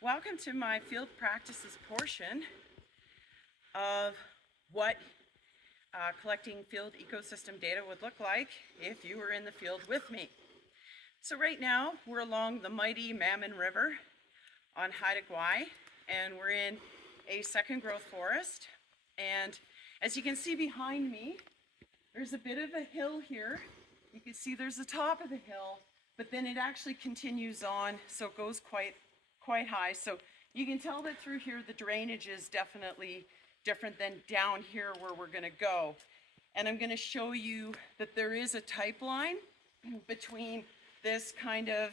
Welcome to my field practices portion of what collecting field ecosystem data would look like if you were in the field with me. So right now we're along the mighty Mammon River on Haida Gwaii, and we're in a second growth forest. And as you can see behind me, there's a bit of a hill here. You can see there's the top of the hill, but then it actually continues on, so it goes quite high. So you can tell that through here the drainage is definitely different than down here where we're going to go. And I'm going to show you that there is a type line between this kind of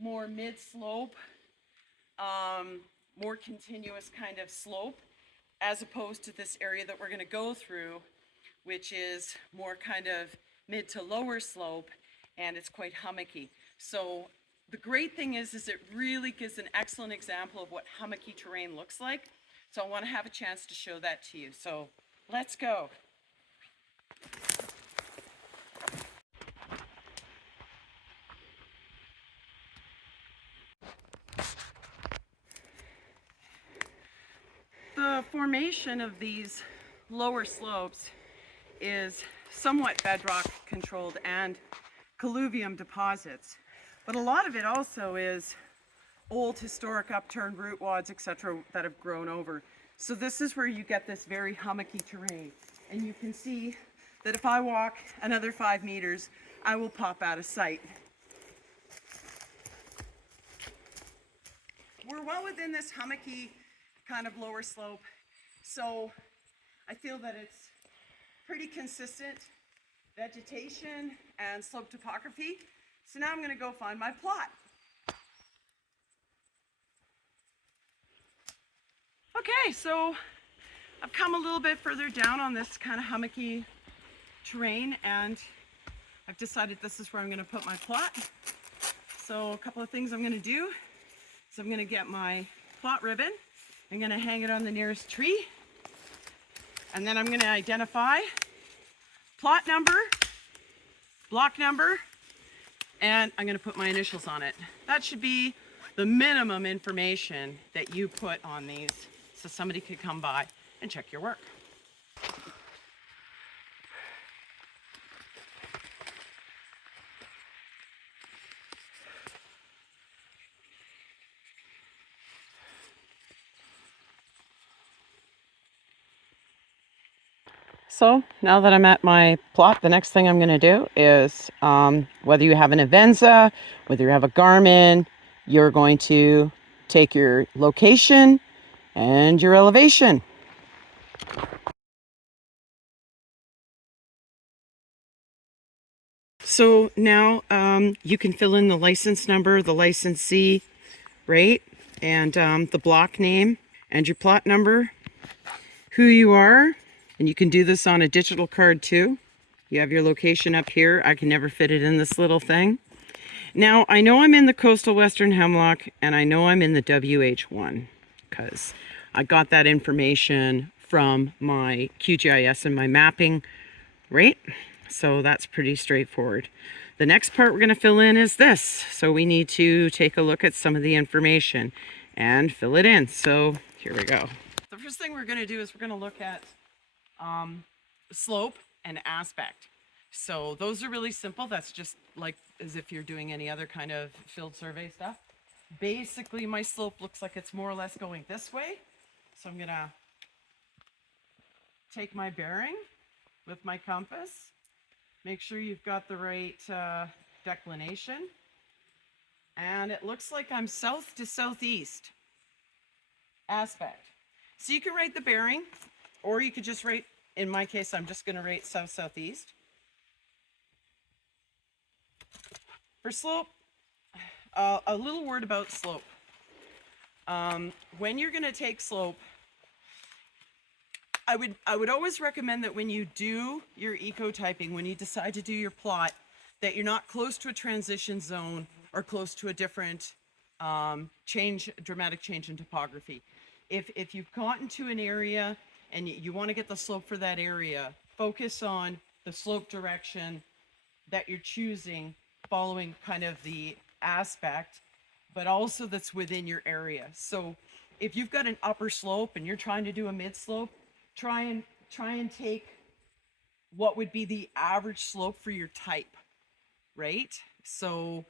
more mid-slope, more continuous kind of slope, as opposed to this area that we're going to go through, which is more kind of mid to lower slope, and it's quite hummocky. So the great thing is it really gives an excellent example of what hummocky terrain looks like. So I want to have a chance to show that to you. So let's go. The formation of these lower slopes is somewhat bedrock controlled and colluvium deposits. But a lot of it also is old historic upturned root wads, etc., that have grown over. So this is where you get this very hummocky terrain. And you can see that if I walk another 5 meters, I will pop out of sight. We're well within this hummocky kind of lower slope, so I feel that it's pretty consistent vegetation and slope topography. So now I'm going to go find my plot. Okay, so I've come a little bit further down on this kind of hummocky terrain, and I've decided this is where I'm going to put my plot. So a couple of things I'm going to do is I'm going to get my plot ribbon. I'm going to hang it on the nearest tree, and then I'm going to identify plot number, block number, and I'm going to put my initials on it. That should be the minimum information that you put on these, so somebody could come by and check your work. So now that I'm at my plot, the next thing I'm going to do is, whether you have an Avenza, whether you have a Garmin, you're going to take your location and your elevation. So now you can fill in the license number, the licensee, right? And the block name and your plot number, who you are. And you can do this on a digital card too. You have your location up here. I can never fit it in this little thing. Now, I know I'm in the coastal western hemlock, and I know I'm in the WH1 because I got that information from my QGIS and my mapping, right? So that's pretty straightforward. The next part we're going to fill in is this. So we need to take a look at some of the information and fill it in. So here we go. The first thing we're going to do is we're going to look at slope and aspect. So those are really simple. That's just like as if you're doing any other kind of field survey stuff. Basically, my slope looks like it's more or less going this way. So I'm going to take my bearing with my compass. Make sure you've got the right declination. And it looks like I'm south to southeast aspect. So you can write the bearing, or you could just write, in my case, I'm just going to write south-southeast. For slope, a little word about slope. When you're going to take slope, I would always recommend that when you do your eco-typing, when you decide to do your plot, that you're not close to a transition zone or close to a different dramatic change in topography. If you've gotten to an area and you want to get the slope for that area, focus on the slope direction that you're choosing, following kind of the aspect, but also that's within your area. So if you've got an upper slope and you're trying to do a mid slope, try and take what would be the average slope for your type, right? So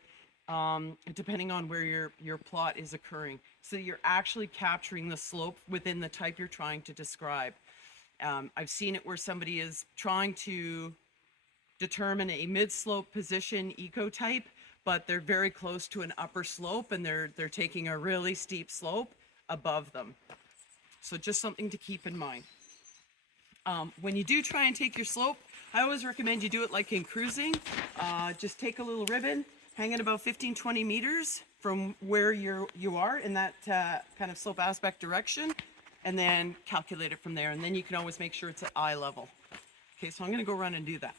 depending on where your plot is occurring. So you're actually capturing the slope within the type you're trying to describe. I've seen it where somebody is trying to determine a mid-slope position ecotype, but they're very close to an upper slope and they're taking a really steep slope above them. So just something to keep in mind. When you do try and take your slope, I always recommend you do it like in cruising. Just take a little ribbon, hang it about 15-20 meters from where you are in that kind of slope aspect direction, and then calculate it from there. And then you can always make sure it's at eye level. Okay, so I'm going to go run and do that.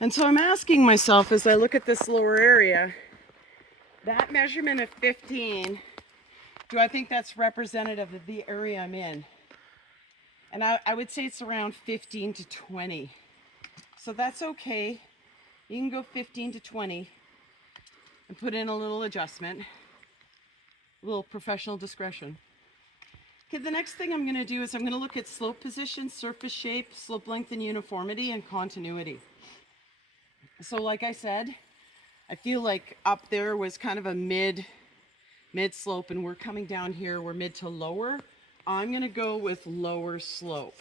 And so I'm asking myself as I look at this lower area, that measurement of 15, do I think that's representative of the area I'm in? And I would say it's around 15 to 20. So that's okay. You can go 15 to 20 and put in a little adjustment, a little professional discretion. Okay, the next thing I'm going to do is I'm going to look at slope position, surface shape, slope length and uniformity, and continuity. So like I said, I feel like up there was kind of a mid slope, and we're coming down here, we're mid to lower. I'm going to go with lower slope.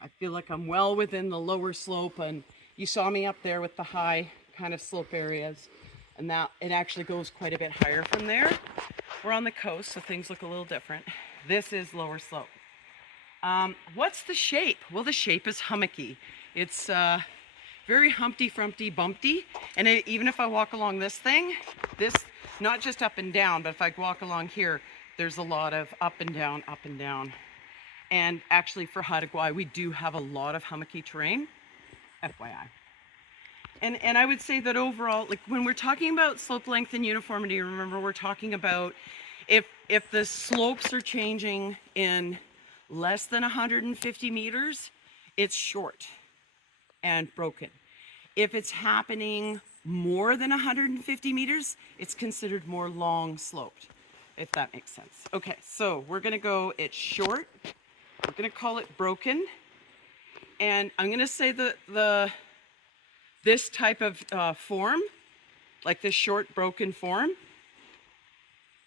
I feel like I'm well within the lower slope, and you saw me up there with the high kind of slope areas, and that it actually goes quite a bit higher from there. We're on the coast, so things look a little different. This is lower slope. What's the shape? Well, the shape is hummocky. It's very Humpty Frumpty Bumpty, and even if I walk along this thing, this, not just up and down, but if I walk along here, there's a lot of up and down, up and down. And actually for Haida Gwaii, we do have a lot of hummocky terrain, FYI. And I would say that overall, like when we're talking about slope length and uniformity, remember we're talking about if the slopes are changing in less than 150 meters, it's short and broken. If it's happening more than 150 meters, it's considered more long sloped, if that makes sense. Okay, so we're gonna go, it's short, we're gonna call it broken, and I'm gonna say this type of form, like this short broken form,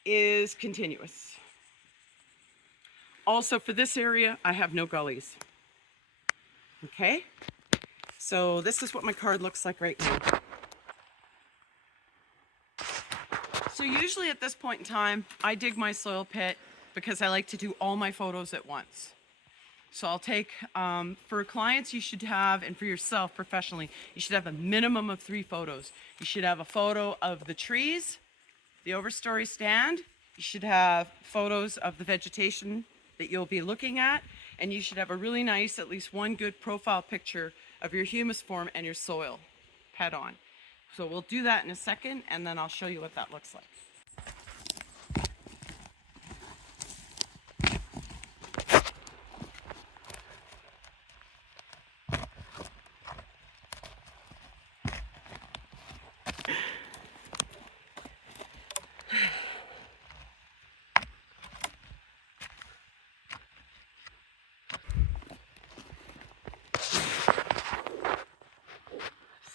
is continuous. Also for this area, I have no gullies. Okay, so this is what my card looks like right now. So usually at this point in time, I dig my soil pit because I like to do all my photos at once. So I'll take, for clients you should have, and for yourself professionally, you should have a minimum of 3 photos. You should have a photo of the trees, the overstory stand, you should have photos of the vegetation that you'll be looking at, and you should have a really nice, at least one good profile picture of your humus form and your soil head on. So we'll do that in a second, and then I'll show you what that looks like.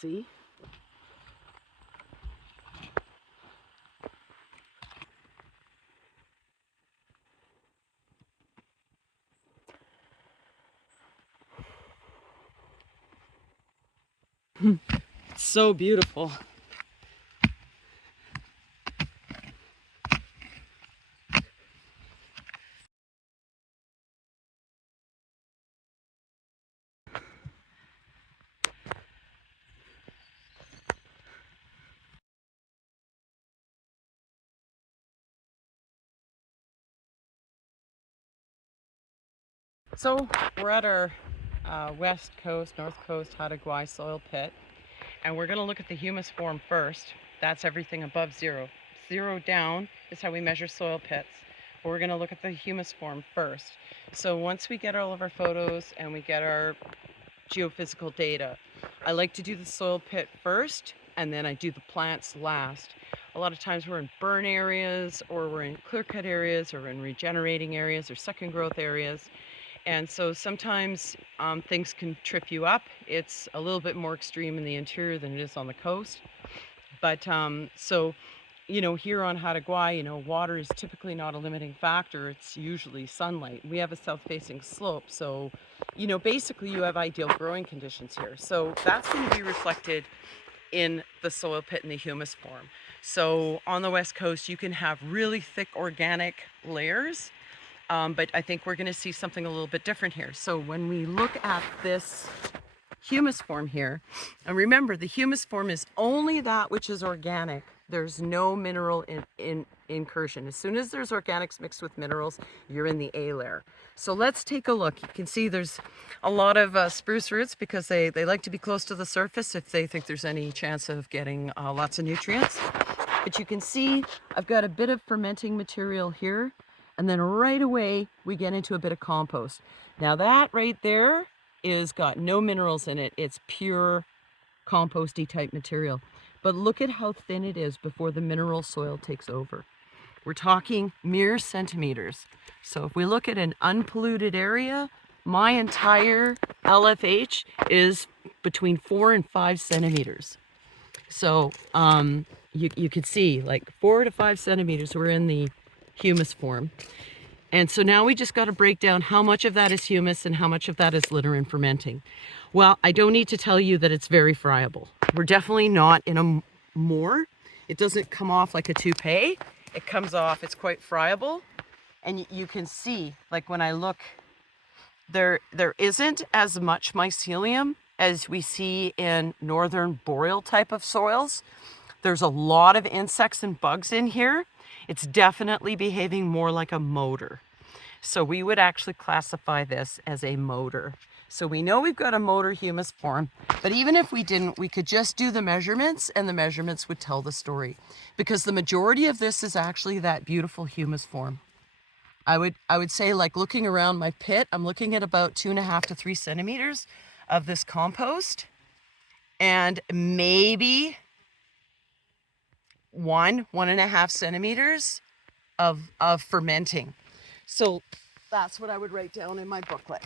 See? So beautiful. So we're at our west coast, north coast Haida Gwaii soil pit, and we're going to look at the humus form first. That's everything above zero. Zero down is how we measure soil pits. But we're going to look at the humus form first. So once we get all of our photos and we get our geophysical data, I like to do the soil pit first, and then I do the plants last. A lot of times we're in burn areas, or we're in clear cut areas, or in regenerating areas, or second growth areas. And so sometimes things can trip you up. It's a little bit more extreme in the interior than it is on the coast. But so, here on Haida Gwaii, water is typically not a limiting factor. It's usually sunlight. We have a south-facing slope. So, basically you have ideal growing conditions here. So that's going to be reflected in the soil pit and the humus form. So on the west coast, you can have really thick organic layers. But I think we're going to see something a little bit different here. So when we look at this humus form here, and remember, the humus form is only that which is organic. There's no mineral incursion. As soon as there's organics mixed with minerals, you're in the A layer. So let's take a look. You can see there's a lot of spruce roots because they like to be close to the surface if they think there's any chance of getting lots of nutrients. But you can see I've got a bit of fermenting material here. And then right away, we get into a bit of compost. Now that right there is got no minerals in it. It's pure composty type material. But look at how thin it is before the mineral soil takes over. We're talking mere centimeters. So if we look at an unpolluted area, my entire LFH is between 4 and 5 centimeters. So you could see like 4 to 5 centimeters we're in the humus form. And so now we just got to break down how much of that is humus and how much of that is litter and fermenting. Well, I don't need to tell you that it's very friable. We're definitely not in a moor. It doesn't come off like a toupee. It comes off, it's quite friable. And you can see, like when I look, there isn't as much mycelium as we see in northern boreal type of soils. There's a lot of insects and bugs in here. It's definitely behaving more like a motor. So we would actually classify this as a motor. So we know we've got a motor humus form, but even if we didn't, we could just do the measurements and the measurements would tell the story, because the majority of this is actually that beautiful humus form. I would say, like looking around my pit, I'm looking at about 2.5 to 3 centimeters of this compost, and maybe 1.5 centimeters of fermenting. So that's what I would write down in my booklet.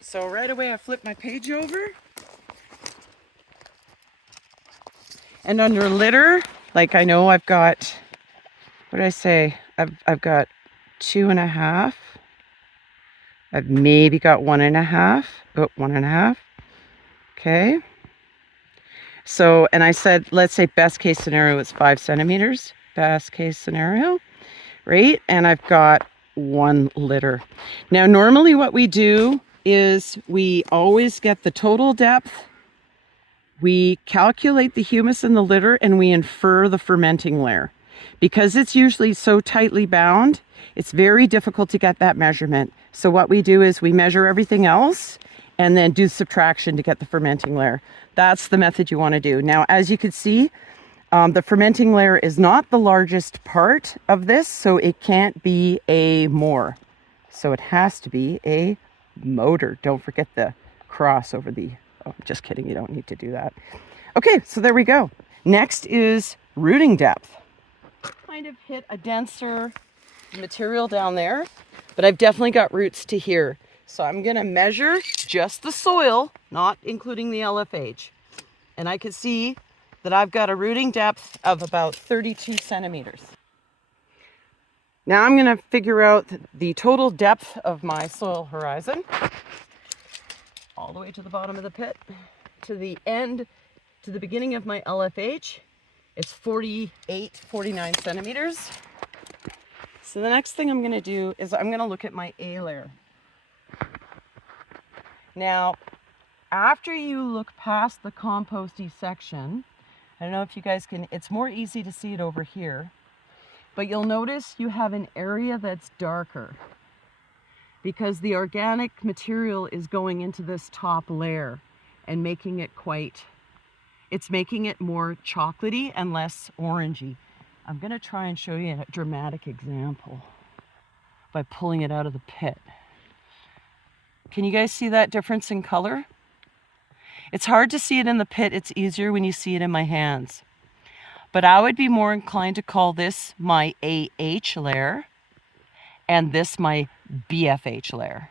So right away I flip my page over, and under litter, like I know I've got, what did I say? I've got 2.5. I've maybe got 1.5. Oh, 1.5. Okay. So, and I said, let's say best case scenario is 5 centimeters. Best case scenario, right? And I've got 1 litter. Now, normally what we do is we always get the total depth. We calculate the humus in the litter and we infer the fermenting layer. Because it's usually so tightly bound, it's very difficult to get that measurement. So what we do is we measure everything else and then do subtraction to get the fermenting layer. That's the method you want to do. Now, as you can see, the fermenting layer is not the largest part of this, so it can't be a moor. So it has to be a motor. Don't forget the cross over the, oh, just kidding, you don't need to do that. Okay, so there we go. Next is rooting depth. Kind of hit a denser material down there, but I've definitely got roots to here. So I'm going to measure just the soil, not including the LFH. And I can see that I've got a rooting depth of about 32 centimeters. Now I'm going to figure out the total depth of my soil horizon, all the way to the bottom of the pit, to the end, to the beginning of my LFH. It's 48, 49 centimeters. So the next thing I'm going to do is I'm going to look at my A layer. Now, after you look past the composty section, I don't know if you guys can, it's more easy to see it over here, but you'll notice you have an area that's darker. because the organic material is going into this top layer and making it it's making it more chocolatey and less orangey. I'm gonna try and show you a dramatic example by pulling it out of the pit. Can you guys see that difference in color? It's hard to see it in the pit, it's easier when you see it in my hands. But I would be more inclined to call this my AH layer and this my BFH layer.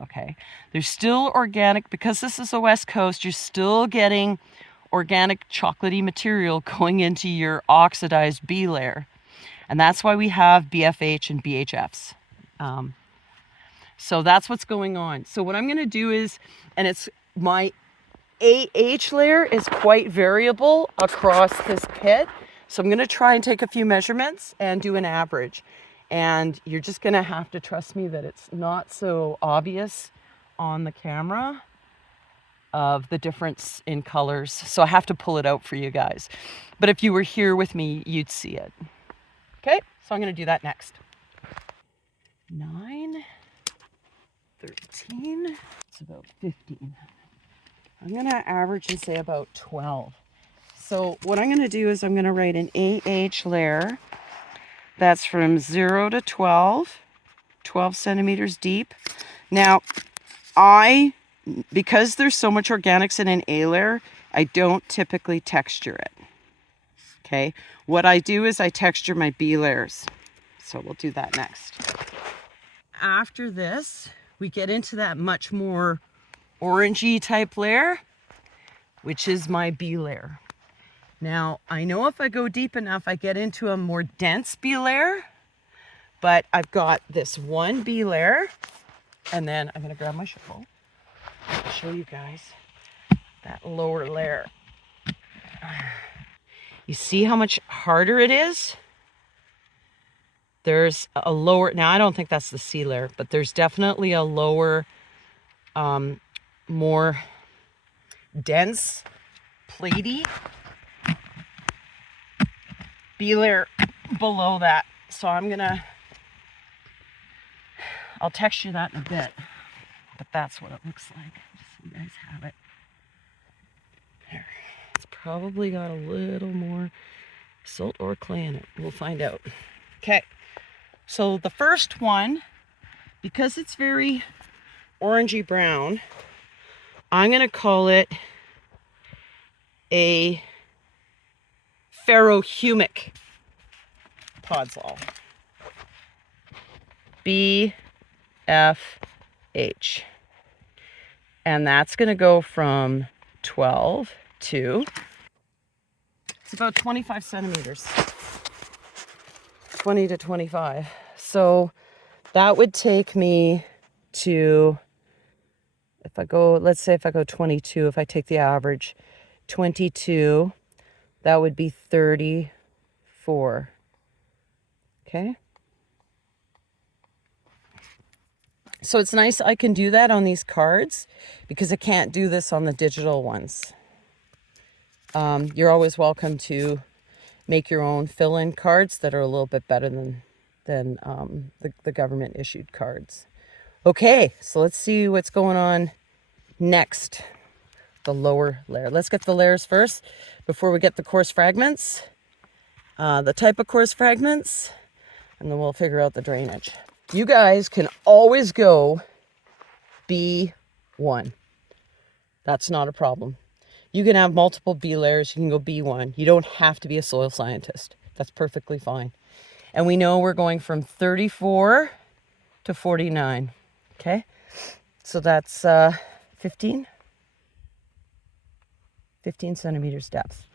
Okay, there's still organic, because this is the West Coast, you're still getting organic chocolatey material going into your oxidized B layer. And that's why we have BFH and BHFs. So that's what's going on. So what I'm going to do is, and it's my AH layer is quite variable across this pit. So I'm going to try and take a few measurements and do an average. And you're just going to have to trust me that it's not so obvious on the camera of the difference in colors. So I have to pull it out for you guys. But if you were here with me, you'd see it. Okay, so I'm going to do that next. 9, 13, it's about 15. I'm going to average and say about 12. So what I'm going to do is I'm going to write an AH layer that's from 0 to 12, 12 centimeters deep. Now, because there's so much organics in an A layer, I don't typically texture it. Okay, what I do is I texture my B layers. So we'll do that next. After this, we get into that much more orangey type layer, which is my B layer. Now, I know if I go deep enough, I get into a more dense B layer, but I've got this one B layer, and then I'm gonna grab my shovel to show you guys that lower layer. You see how much harder it is? There's a lower, now I don't think that's the C layer, but there's definitely a lower, more dense, platey B layer below that. So I'll texture that in a bit, but that's what it looks like. Just so you guys have it. There. It's probably got a little more silt or clay in it. We'll find out. Okay, so the first one, because it's very orangey brown, I'm going to call it a ferrohumic podzol. BFH. And that's going to go from 12 to, it's about 25 centimeters. 20 to 25. So that would take me to, if I go, let's say if I go 22, if I take the average, 22, that would be 34. Okay. So it's nice I can do that on these cards because I can't do this on the digital ones. You're always welcome to make your own fill-in cards that are a little bit better than the government issued cards. Okay, so let's see what's going on next. The lower layer. Let's get the layers first before we get the coarse fragments, the type of coarse fragments, and then we'll figure out the drainage. You guys can always go B1. That's not a problem. You can have multiple B layers. You can go B1. You don't have to be a soil scientist. That's perfectly fine. And we know we're going from 34 to 49. Okay? So that's 15 centimeters depth.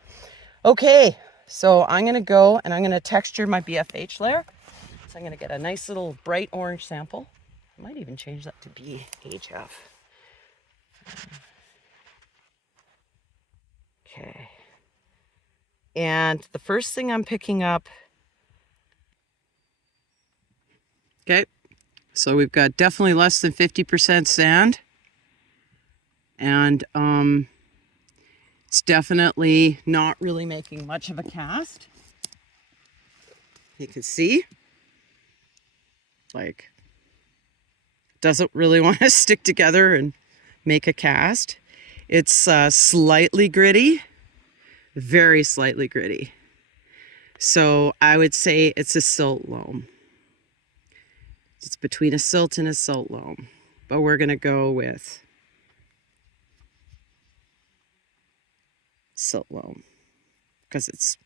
Okay, so I'm going to go and I'm going to texture my BFH layer. So I'm going to get a nice little bright orange sample. I might even change that to BHF. Okay. And the first thing I'm picking up, okay, so we've got definitely less than 50% sand. And it's definitely not really making much of a cast. You can see, like, doesn't really want to stick together and make a cast. It's slightly gritty, very slightly gritty. So I would say it's a silt loam. It's between a silt and a silt loam, but we're going to go with silt loam because it's,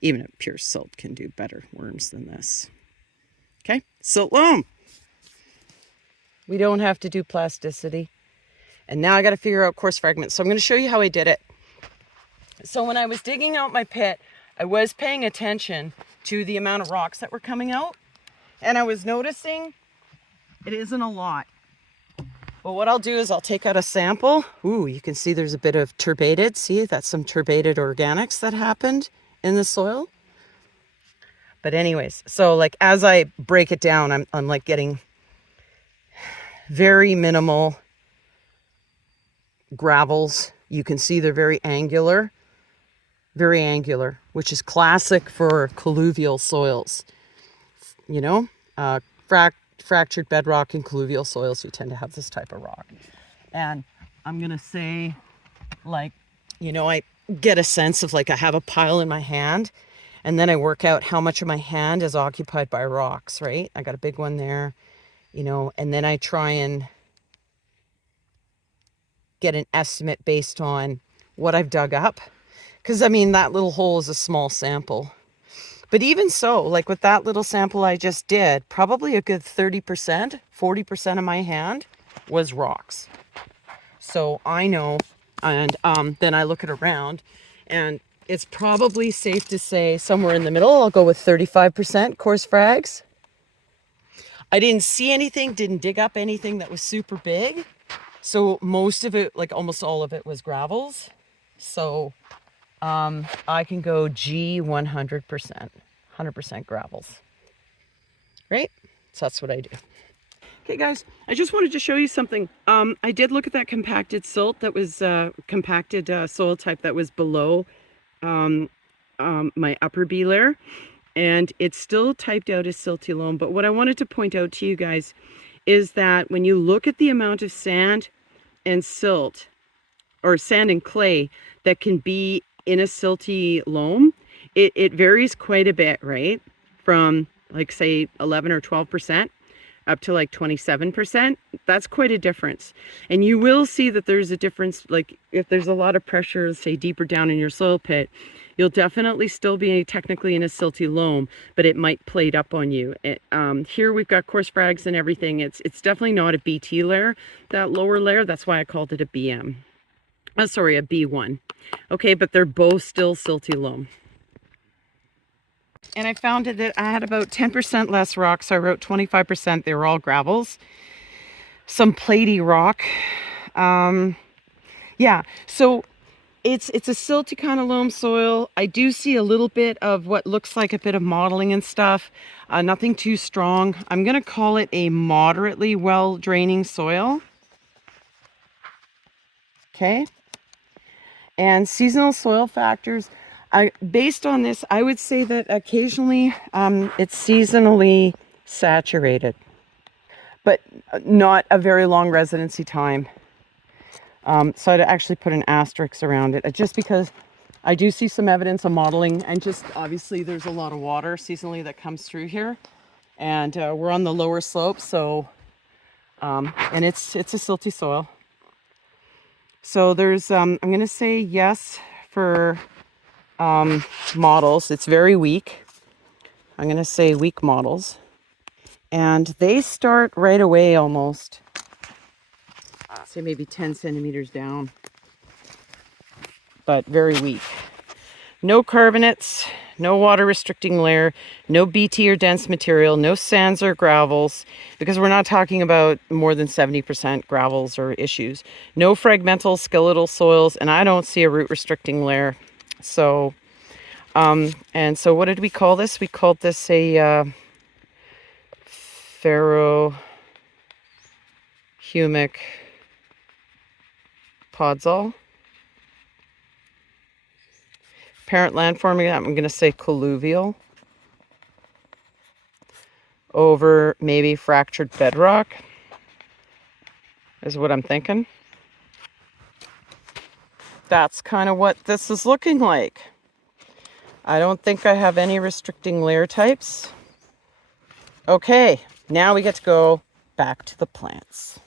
even a pure silt can do better worms than this. Okay, silt loam. We don't have to do plasticity. And now I got to figure out coarse fragments. So I'm going to show you how I did it. So when I was digging out my pit, I was paying attention to the amount of rocks that were coming out. And I was noticing it isn't a lot. But what I'll do is I'll take out a sample. Ooh, you can see there's a bit of turbated. See, that's some turbated organics that happened in the soil. But anyways, so like as I break it down, I'm like getting very minimal gravels. You can see they're very angular, which is classic for colluvial soils. You know, fractured bedrock and colluvial soils, you tend to have this type of rock. And I'm gonna say, like, you know, I get a sense of like I have a pile in my hand, and then I work out how much of my hand is occupied by rocks, right? I got a big one there, you know, and then I try and get an estimate based on what I've dug up. Because I mean, that little hole is a small sample. But even so, like with that little sample I just did, probably a good 30%, 40% of my hand was rocks. So I know, and then I look at around, and it's probably safe to say somewhere in the middle, I'll go with 35% coarse frags. I didn't see anything, didn't dig up anything that was super big. So most of it, like almost all of it, was gravels. So I can go G 100%, 100% gravels, right? So that's what I do. Okay, guys, I just wanted to show you something. I did look at that compacted silt that was compacted soil type that was below my upper B layer, and it's still typed out as silty loam. But what I wanted to point out to you guys is that when you look at the amount of sand and silt, or sand and clay, that can be in a silty loam, it varies quite a bit, right? From like say 11 or 12% up to like 27%. That's quite a difference. And you will see that there's a difference, like if there's a lot of pressure, say deeper down in your soil pit, you'll definitely still be technically in a silty loam, but it might plate up on you. Here we've got coarse frags and everything. It's definitely not a BT layer, that lower layer. That's why I called it a BM. Sorry, a B1. Okay, but they're both still silty loam. And I found that I had about 10% less rock, so I wrote 25%. They were all gravels. Some platy rock. Yeah, so it's a silty kind of loam soil. I do see a little bit of what looks like a bit of mottling and stuff. Nothing too strong. I'm going to call it a moderately well draining soil. Okay. And seasonal soil factors. Based on this, I would say that occasionally it's seasonally saturated, but not a very long residency time. So I'd actually put an asterisk around it, just because I do see some evidence of mottling, and just obviously there's a lot of water seasonally that comes through here, and we're on the lower slope, so and it's a silty soil. So there's I'm going to say yes for models. It's very weak. I'm going to say weak models, and they start right away almost. Say maybe 10 centimeters down, but very weak. No carbonates, no water restricting layer, no BT or dense material, no sands or gravels, because we're not talking about more than 70% gravels or issues. No fragmental skeletal soils, and I don't see a root restricting layer. So, and so what did we call this? We called this a ferrohumic podzol. Parent landforming, I'm going to say colluvial. Over maybe fractured bedrock. is what I'm thinking. That's kind of what this is looking like. I don't think I have any restricting layer types. Okay, now we get to go back to the plants.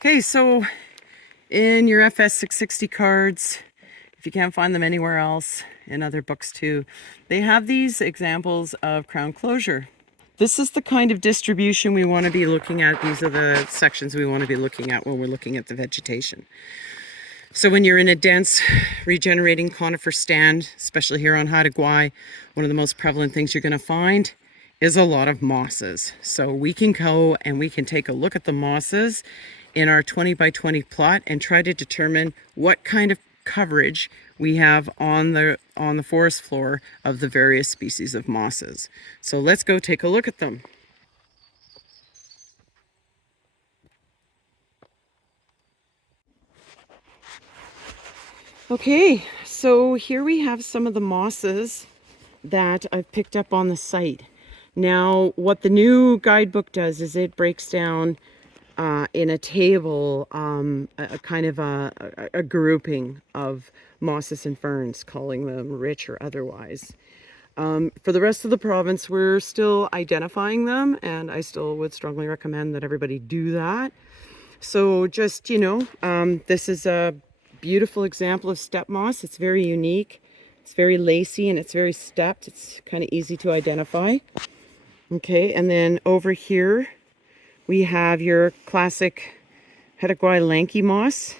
Okay, so in your FS 660 cards, if you can't find them anywhere else, in other books too, they have these examples of crown closure. This is the kind of distribution we want to be looking at. These are the sections we want to be looking at when we're looking at the vegetation. So when you're in a dense regenerating conifer stand, especially here on Haida Gwaii, one of the most prevalent things you're going to find is a lot of mosses. So we can go and we can take a look at the mosses in our 20 by 20 plot and try to determine what kind of coverage we have on the forest floor of the various species of mosses. So let's go take a look at them. Okay, so here we have some of the mosses that I've picked up on the site. Now, what the new guidebook does is it breaks down in a table a kind of a grouping of mosses and ferns, calling them rich or otherwise. For the rest of the province, we're still identifying them, and I still would strongly recommend that everybody do that. So just, you know, this is a beautiful example of steppe moss. It's very unique. It's very lacy and it's very stepped. It's kind of easy to identify. Okay, and then over here we have your classic Haida Gwaii lanky moss.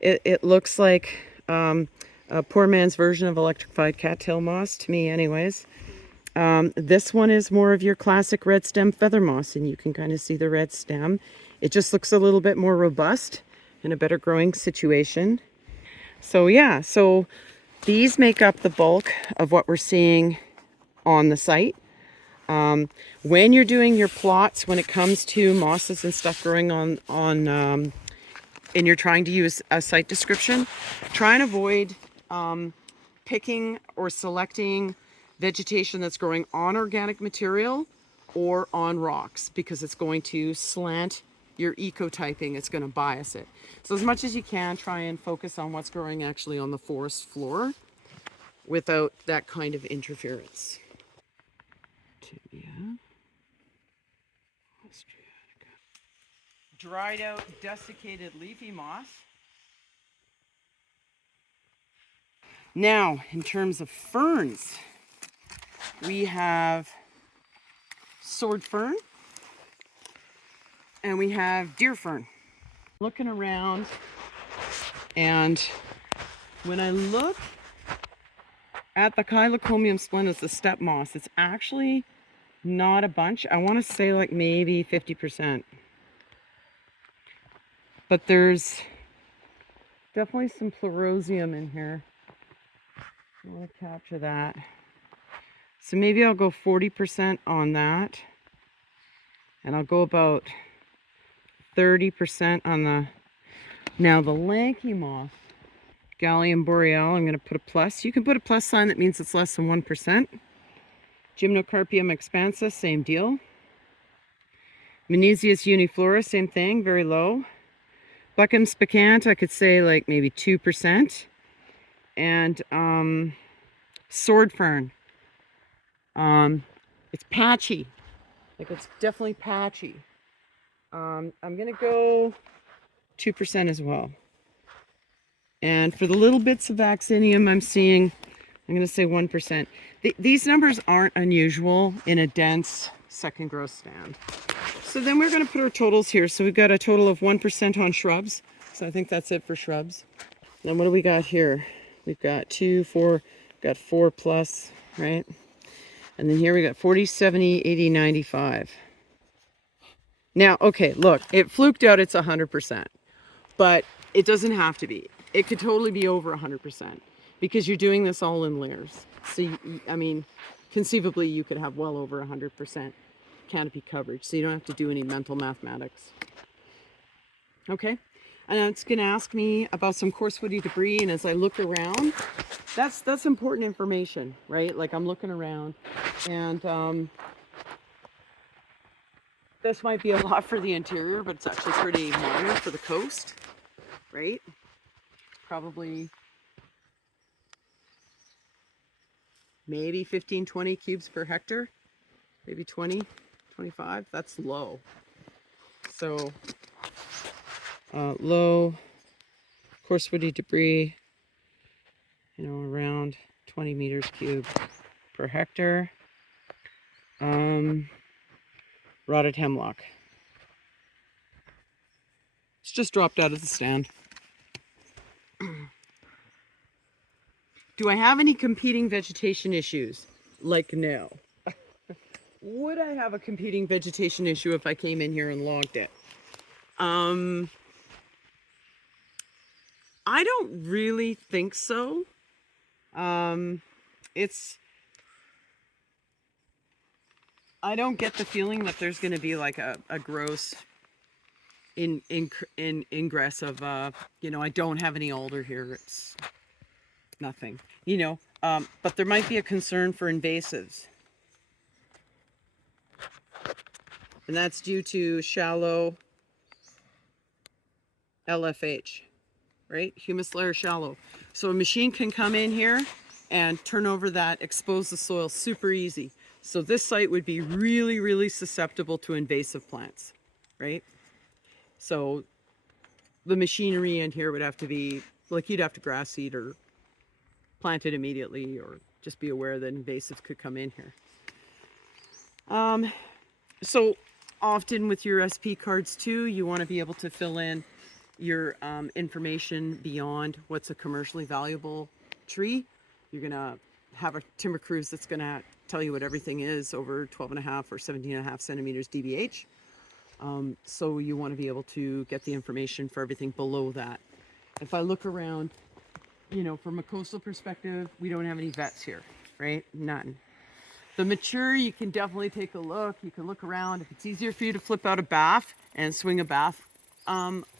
It looks like a poor man's version of electrified cattail moss, to me anyways. This one is more of your classic red stem feather moss, and you can kind of see the red stem. It just looks a little bit more robust in a better growing situation. So yeah, so these make up the bulk of what we're seeing on the site. When you're doing your plots, when it comes to mosses and stuff growing on and you're trying to use a site description, try and avoid picking or selecting vegetation that's growing on organic material or on rocks, because it's going to slant your ecotyping. It's going to bias it. So as much as you can, try and focus on what's growing actually on the forest floor without that kind of interference. Tibia, dried out desiccated leafy moss. Now, in terms of ferns, we have sword fern and we have deer fern. Looking around, and when I look at the Kylocomium splendens, the steppe moss, it's actually not a bunch. I want to say like maybe 50%. But there's definitely some pleurozium in here. I want to capture that. So maybe I'll go 40% on that. And I'll go about 30% on the, now the lanky moss, Gallium boreal, I'm going to put a plus. You can put a plus sign that means it's less than 1%. Gymnocarpium expansa, same deal. Menesius uniflora, same thing, very low. Buckham spicant, I could say like maybe 2%. And sword fern, it's patchy, like it's definitely patchy. I'm gonna go 2% as well. And for the little bits of vaccinium I'm seeing, I'm gonna say 1%. These numbers aren't unusual in a dense second growth stand. So then we're gonna put our totals here. So we've got a total of 1% on shrubs. So I think that's it for shrubs. Then what do we got here? We've got 2, 4, got 4 plus, right? And then here we got 40, 70, 80, 95. Now, okay, look, it fluked out, it's 100%, but it doesn't have to be. It could totally be over 100% because you're doing this all in layers. So, I mean, conceivably you could have well over 100% canopy coverage, so you don't have to do any mental mathematics. Okay, And it's going to ask me about some coarse woody debris. And as I look around, that's important information, right? Like I'm looking around, and this might be a lot for the interior, but it's actually pretty minor for the coast, right? Probably maybe 15, 20 cubes per hectare, maybe 20, 25. That's low. So low coarse woody debris, you know, around 20 meters cube per hectare. Rotted hemlock. It's just dropped out of the stand. Do I have any competing vegetation issues? Like, no. Would I have a competing vegetation issue if I came in here and logged it? I don't really think so. I don't get the feeling that there's going to be like a gross ingress of, you know, I don't have any alder here. It's nothing, you know, but there might be a concern for invasives. And that's due to shallow LFH, right? Humus layer shallow. So a machine can come in here and turn over that, expose the soil super easy. So this site would be really, really susceptible to invasive plants, right? So the machinery in here would have to be, like you'd have to grass seed or plant it immediately, or just be aware that invasives could come in here. So often with your SP cards too, you want to be able to fill in your information beyond what's a commercially valuable tree. You're going to have a timber cruise that's going to tell you what everything is over 12.5 or 17.5 centimeters DBH. So you want to be able to get the information for everything below that. If I look around, you know, from a coastal perspective, we don't have any vets here, right? None. The mature, you can definitely take a look. You can look around. If it's easier for you to flip out a bath and swing a bath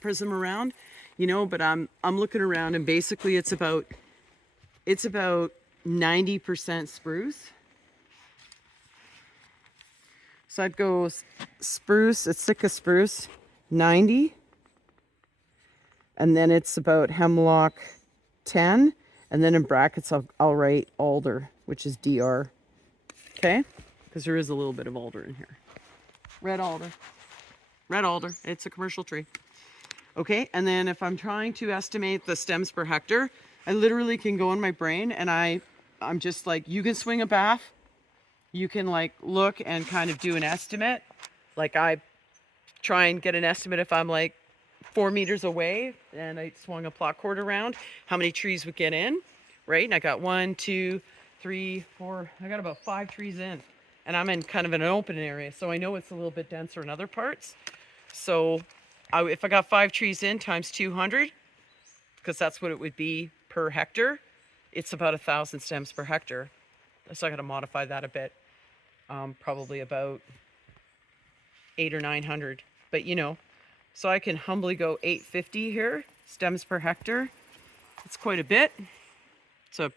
prism around, you know, but I'm looking around, and basically it's about 90% spruce. So I'd go spruce, it's Sitka spruce, 90. And then it's about hemlock, 10. And then in brackets, I'll write alder, which is DR. Okay? Because there is a little bit of alder in here. Red alder. Red alder. It's a commercial tree. Okay? And then if I'm trying to estimate the stems per hectare, I literally can go in my brain and I'm just like, you can swing a bath. You can like look and kind of do an estimate. Like I try and get an estimate if I'm like 4 meters away and I swung a plot cord around, how many trees would get in, right? And I got 1, 2, 3, 4, I got about 5 trees in. And I'm in kind of an open area, so I know it's a little bit denser in other parts. So if I got 5 trees in times 200, because that's what it would be per hectare, it's about 1,000 stems per hectare. So I got to modify that a bit. Probably about 800 or 900, but you know, so I can humbly go 850 here, stems per hectare. It's quite a bit. It's a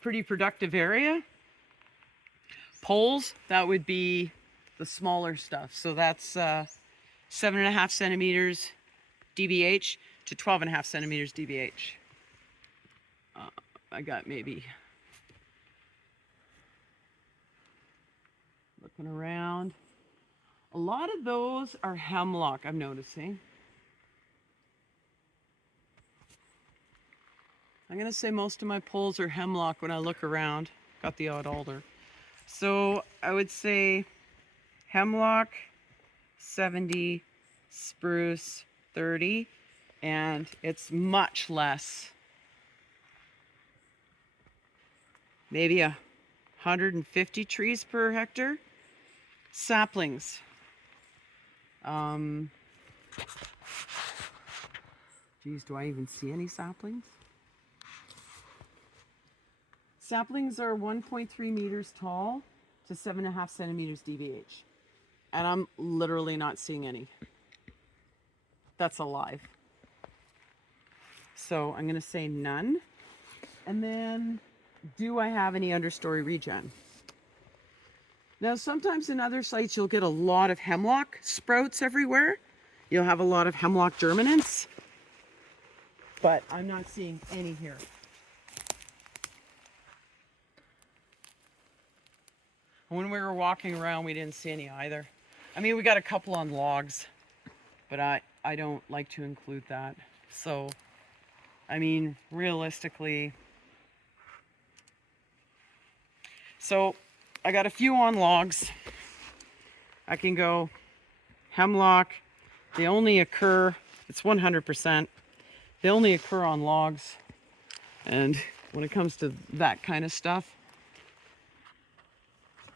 pretty productive area. Poles, that would be the smaller stuff. So that's 7.5 centimeters DBH to 12.5 centimeters DBH. I got maybe, looking around, a lot of those are hemlock, I'm noticing. I'm going to say most of my poles are hemlock when I look around. Got the odd alder. So I would say hemlock 70, spruce 30, and it's much less. Maybe 150 trees per hectare. Saplings. Geez, do I even see any saplings? Saplings are 1.3 meters tall to 7.5 centimeters DBH. And I'm literally not seeing any. That's alive. So I'm going to say none. And then, do I have any understory regen? Now, sometimes in other sites, you'll get a lot of hemlock sprouts everywhere. You'll have a lot of hemlock germinants, but I'm not seeing any here. When we were walking around, we didn't see any either. I mean, we got a couple on logs, but I don't like to include that. So, I mean, realistically, so I got a few on logs. I can go hemlock. They only occur, it's 100%. They only occur on logs. And when it comes to that kind of stuff,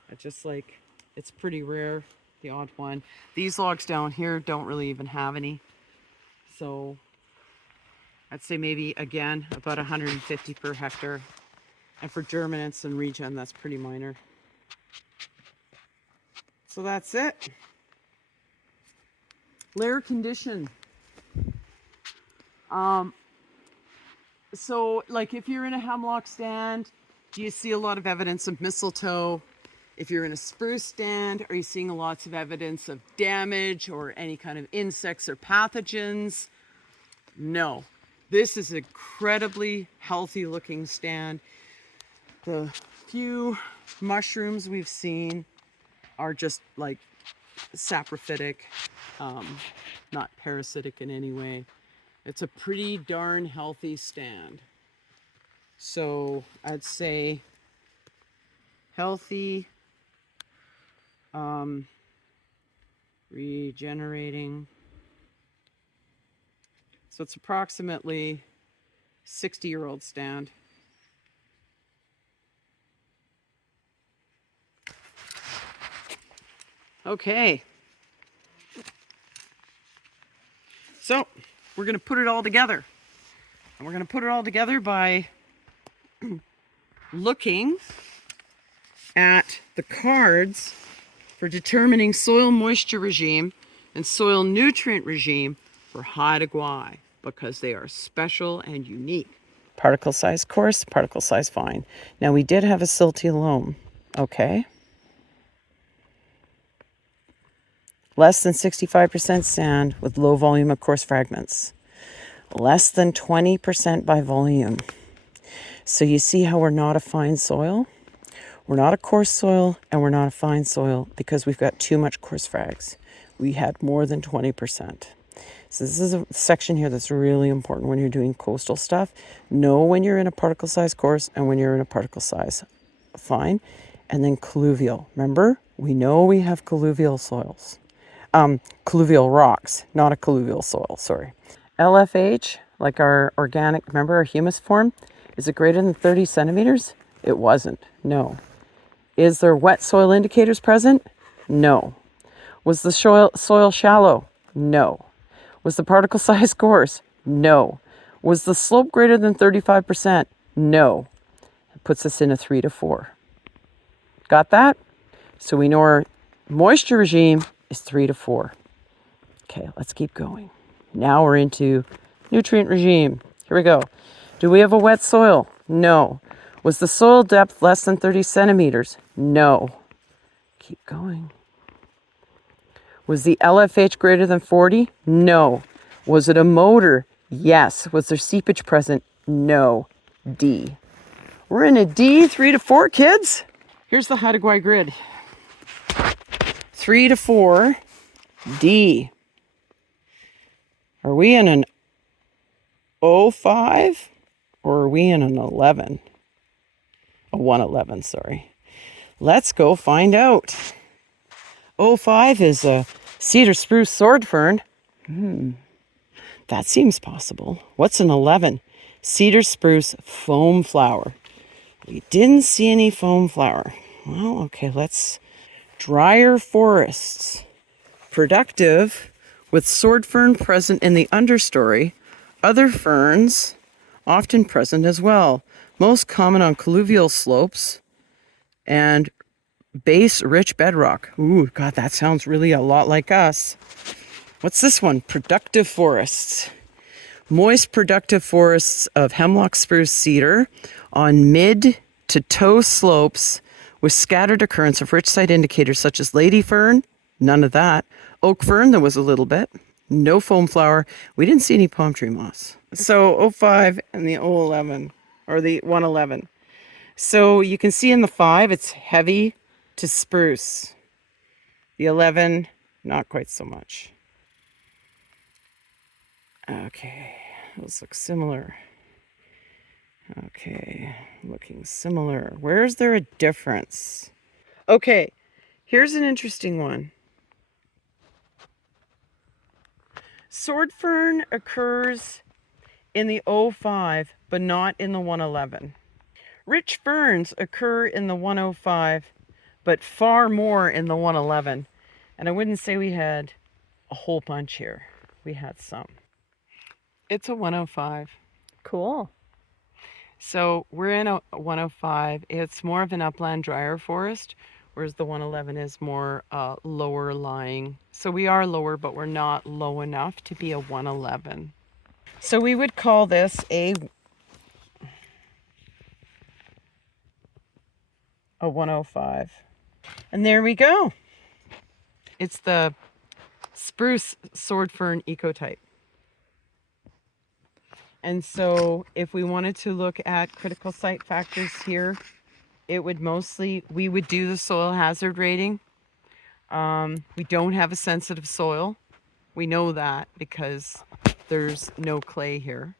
it's just like, it's pretty rare, the odd one. These logs down here don't really even have any. So I'd say maybe, again, about 150 per hectare. And for germinants and regen, that's pretty minor. So that's it. Layer condition. So like if you're in a hemlock stand, do you see a lot of evidence of mistletoe? If you're in a spruce stand, are you seeing lots of evidence of damage or any kind of insects or pathogens? No. This is an incredibly healthy looking stand. The few mushrooms we've seen are just like saprophytic, not parasitic in any way. It's a pretty darn healthy stand. So I'd say healthy, regenerating. So it's approximately 60-year-old stand. Okay. So we're going to put it all together. And we're going to put it all together by looking at the cards for determining soil moisture regime and soil nutrient regime for Haida Gwaii, because they are special and unique. Particle size coarse, particle size fine. Now we did have a silty loam, okay? Less than 65% sand with low volume of coarse fragments. Less than 20% by volume. So you see how we're not a fine soil? We're not a coarse soil and we're not a fine soil because we've got too much coarse frags. We had more than 20%. So this is a section here that's really important when you're doing coastal stuff. Know when you're in a particle size coarse and when you're in a particle size fine. And then colluvial. Remember, we know we have colluvial soils. Colluvial rocks, not a colluvial soil, sorry. LFH, like our organic, remember our humus form? Is it greater than 30 centimeters? It wasn't, no. Is there wet soil indicators present? No. Was the soil shallow? No. Was the particle size coarse? No. Was the slope greater than 35%? No. It puts us in a 3 to 4. Got that? So we know our moisture regime is 3 to 4. Okay, let's keep going. Now we're into nutrient regime. Here we go. Do we have a wet soil? No. Was the soil depth less than 30 centimeters? No. Keep going. Was the LFH greater than 40? No. Was it a motor? Yes. Was there seepage present? No. D. We're in a D, 3 to 4, kids. Here's the Haida Gwaii grid. 3 to 4, D. Are we in an 05 or are we in an 11? A 111, sorry. Let's go find out. 05 is a cedar spruce sword fern. That seems possible. What's an 11? Cedar spruce foam flower. We didn't see any foam flower. Well, okay, let's... Drier forests. Productive with sword fern present in the understory. Other ferns often present as well. Most common on colluvial slopes and base-rich bedrock. Ooh, God, that sounds really a lot like us. What's this one? Productive forests. Moist productive forests of hemlock, spruce, cedar on mid to toe slopes with scattered occurrence of rich site indicators such as lady fern, none of that. Oak fern, there was a little bit. No foam flower. We didn't see any palm tree moss. So 05 and the 011, or the 111. So you can see in the 5, it's heavy to spruce. The 11, not quite so much. Okay, those look similar. Okay, looking similar. Where is there a difference? Okay, here's an interesting one. Sword fern occurs in the 05, but not in the 111. Rich ferns occur in the 105, but far more in the 111. And I wouldn't say we had a whole bunch here. We had some. It's a 105. Cool. So we're in a 105. It's more of an upland drier forest, whereas the 111 is more lower lying. So we are lower, but we're not low enough to be a 111. So we would call this a 105. And there we go. It's the spruce sword fern ecotype. And so if we wanted to look at critical site factors here, it would mostly, we would do the soil hazard rating. We don't have a sensitive soil. We know that because there's no clay here.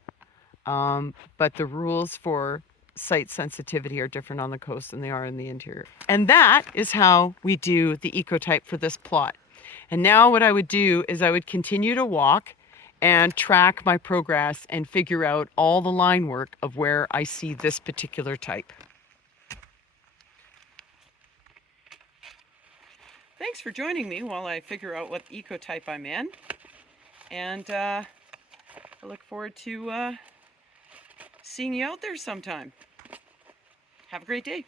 But the rules for site sensitivity are different on the coast than they are in the interior. And that is how we do the ecotype for this plot. And now what I would do is I would continue to walk and track my progress and figure out all the line work of where I see this particular type. Thanks for joining me while I figure out what ecotype I'm in. And I look forward to seeing you out there sometime. Have a great day.